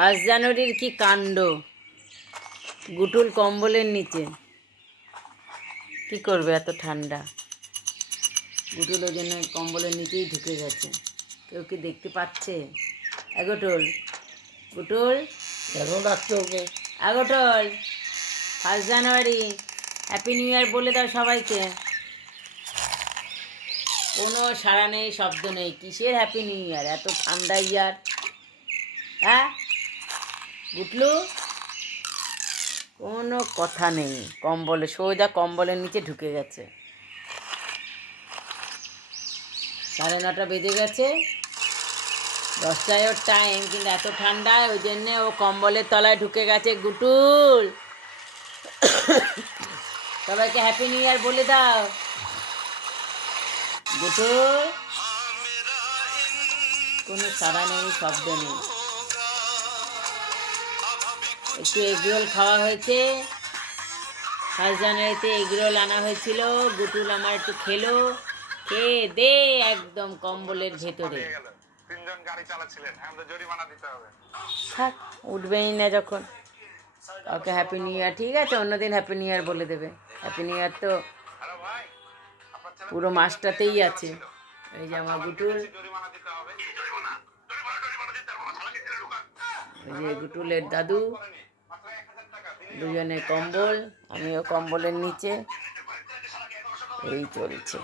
1 জানুয়ারির কি কাণ্ড! গুটুল কম্বলের নিচে। কি করবে এত ঠান্ডা? গুটুল ওই জন্য কম্বলের নিচেই ঢুকে গেছে। কেউ কি দেখতে পাচ্ছে? এগোটল, গুটুল, এখন ডাকছে ওকে। এগোটল, 1 জানুয়ারি, হ্যাপি নিউ ইয়ার বলে দাও সবাইকে। কোনো সাড়া নেই, শব্দ নেই। কিসের হ্যাপি নিউ ইয়ার? এত ঠান্ডা ইয়ার। হ্যাঁ গুটলু, কোনো কথা নেই। কম্বলে সোজা কম্বলের নিচে ঢুকে গেছে। 9:30 বেজে গেছে। 10টায় ওর টাইম, কিন্তু এত ঠান্ডায় ওই জন্যে ও কম্বলের তলায় ঢুকে গেছে। গুটুল, সবাইকে হ্যাপি নিউ ইয়ার বলে দাও। গুটুল, কোনো সাড়া নেই, শব্দ নেই। একটু এগরোল খাওয়া হয়েছে। 1 জানুয়ারিতে এগরোল আনা হয়েছিল। গুটুল আমার একটু খেলো, খেয়ে দে একদম কম্বলের ভেতরে। থাক, উঠবেই না যখন। ওকে হ্যাপি নিউ ইয়ার, ঠিক আছে, অন্যদিন হ্যাপি নিউ ইয়ার বলে দেবে। হ্যাপি নিউ ইয়ার তো পুরো মাসটাতেই আছে। এই যে আমার গুটুল, এই যে গুটুলের দাদু, দুজনে কম্বল, আমিও কম্বলের নিচে, এই চলছে।